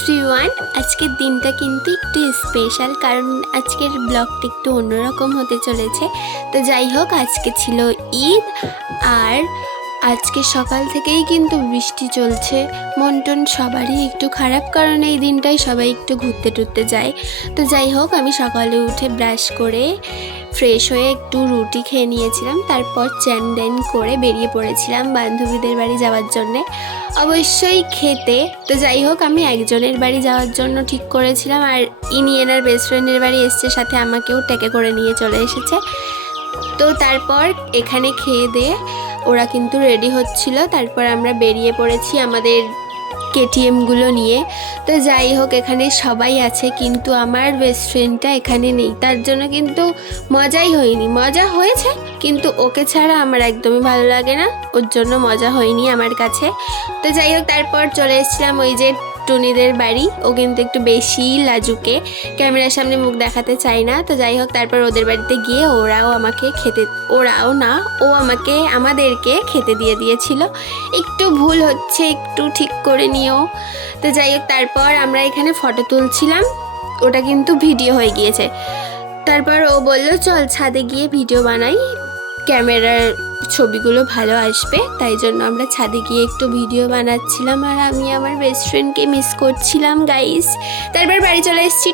Everyone, আজকের দিনটা কিন্তু একটু স্পেশাল, কারণ আজকের ব্লগটা একটু অন্যরকম হতে চলেছে। তো যাই হোক, আজকে ছিল ঈদ, আর আজকে সকাল থেকেই কিন্তু বৃষ্টি চলছে। মন টন সবারই একটু খারাপ, কারণ এই দিনটাই সবাই একটু ঘুরতে টুরতে যায়। তো যাই হোক, আমি সকালে উঠে ব্রাশ করে ফ্রেশ হয়ে একটু রুটি খেয়ে নিয়েছিলাম, তারপর চ্যান ড্যান করে বেরিয়ে পড়েছিলাম বান্ধবীদের বাড়ি যাওয়ার জন্যে, অবশ্যই খেতে। তো যাই হোক, আমি একজনের বাড়ি যাওয়ার জন্য ঠিক করেছিলাম, আর ইনি এনার বেস্ট ফ্রেন্ডের বাড়ি এসছে, সাথে আমাকেও টেকে করে নিয়ে চলে এসেছে। তো তারপর এখানে খেয়ে দিয়ে ওরা কিন্তু রেডি হচ্ছিল, তারপর আমরা বেরিয়ে পড়েছি আমাদের কেটিএমগুলো নিয়ে। তো যাই হোক, এখানে সবাই আছে, কিন্তু আমার বেস্ট ফ্রেন্ডটা এখানে নেই, তার জন্য কিন্তু মজাই হয়নি। মজা হয়েছে, কিন্তু ওকে ছাড়া আমার একদমই ভালো লাগে না, ওর জন্য মজা হয়নি আমার কাছে। তো যাই হোক, তারপর চলে এসেছিলাম ওই যে টুনিদের বাড়ি। ও কিন্তু একটু বেশি লাজুকে, ক্যামেরার সামনে মুখ দেখাতে চায় না। তো যাই হোক, তারপর ওদের বাড়িতে গিয়ে ও আমাদেরকে খেতে দিয়ে দিয়েছিল। একটু ভুল হচ্ছে, একটু ঠিক করে নিও। তো যাই হোক, তারপর আমরা এখানে ফটো তুলছিলাম, ওটা কিন্তু ভিডিও হয়ে গিয়েছে। তারপর ও বললো চল ছাদে গিয়ে ভিডিও বানাই, ক্যামেরার ছবিগুলো ভালো আসবে। তাই জন্য আমরা ছাদে গিয়ে একটু ভিডিও বানাচ্ছিলাম, আর আমি আমার বেস্ট ফ্রেন্ডকে মিস করছিলাম গাইস। তারপর বাড়ি চলে এসেছি।